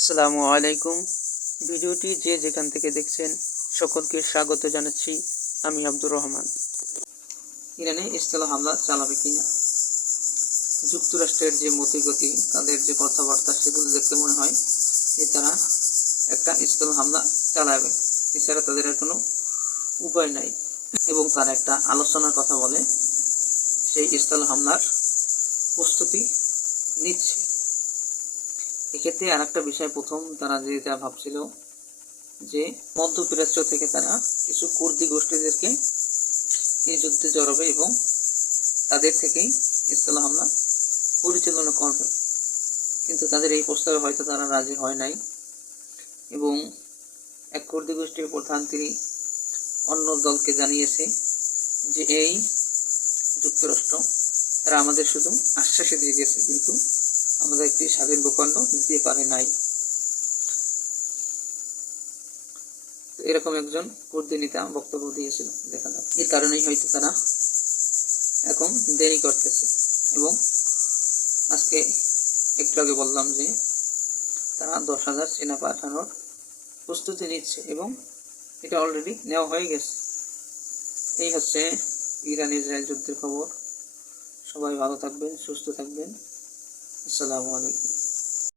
আসসালামু আলাইকুম। ভিডিওটি যে যেখান থেকে দেখছেন সকলকে স্বাগত জানাচ্ছি। আমি আব্দুর রহমান। ইরানে স্থল হামলা চালাবে কিনা? যুক্তরাষ্ট্রের যে মতিগতি, তাদের যে কথাবার্তা, সেগুলো দেখতে মনে হয় যে তারা একটা স্থল হামলা চালাবে, এছাড়া তাদের আর কোনো উপায় নাই। এবং তারা একটা আলোচনার কথা বলে, সেই স্থল হামলার প্রস্তুতি নিচ্ছে। এক্ষেত্রে আর একটা বিষয়, প্রথম তারা যেটা ভাবছিল যে মধ্যপ্রাচ্য থেকে তারা কিছু কুর্দি গোষ্ঠীদেরকে এই যুদ্ধে জড়াবে এবং তাদের থেকেই স্থল হামলা পরিচালনা করবে, কিন্তু তাদের এই প্রস্তাবে হয়তো তারা রাজি হয় নাই। এবং এক কুর্দি গোষ্ঠীর প্রধান, তিনি অন্য দলকে জানিয়েছে যে এই যুক্তরাষ্ট্র তারা আমাদের শুধু আশ্বাসে দিয়ে গেছে, কিন্তু আমাদের একটি স্বাধীন ভূখণ্ড দিতে পারে নাই। এরকম একজন কুর্দি নেতা বক্তব্য দিয়েছিল, দেখা যাক। এই কারণেই হয়তো তারা এখন দেরি করতেছে। এবং আজকে একটু আগে বললাম যে তারা 10,000 সেনা পাঠানোর প্রস্তুতি নিচ্ছে এবং এটা অলরেডি নেওয়া হয়ে গেছে। এই হচ্ছে ইরান ইসরায়েল যুদ্ধের খবর। সবাই ভালো থাকবেন, সুস্থ থাকবেন। আসসালামু আলাইকুম।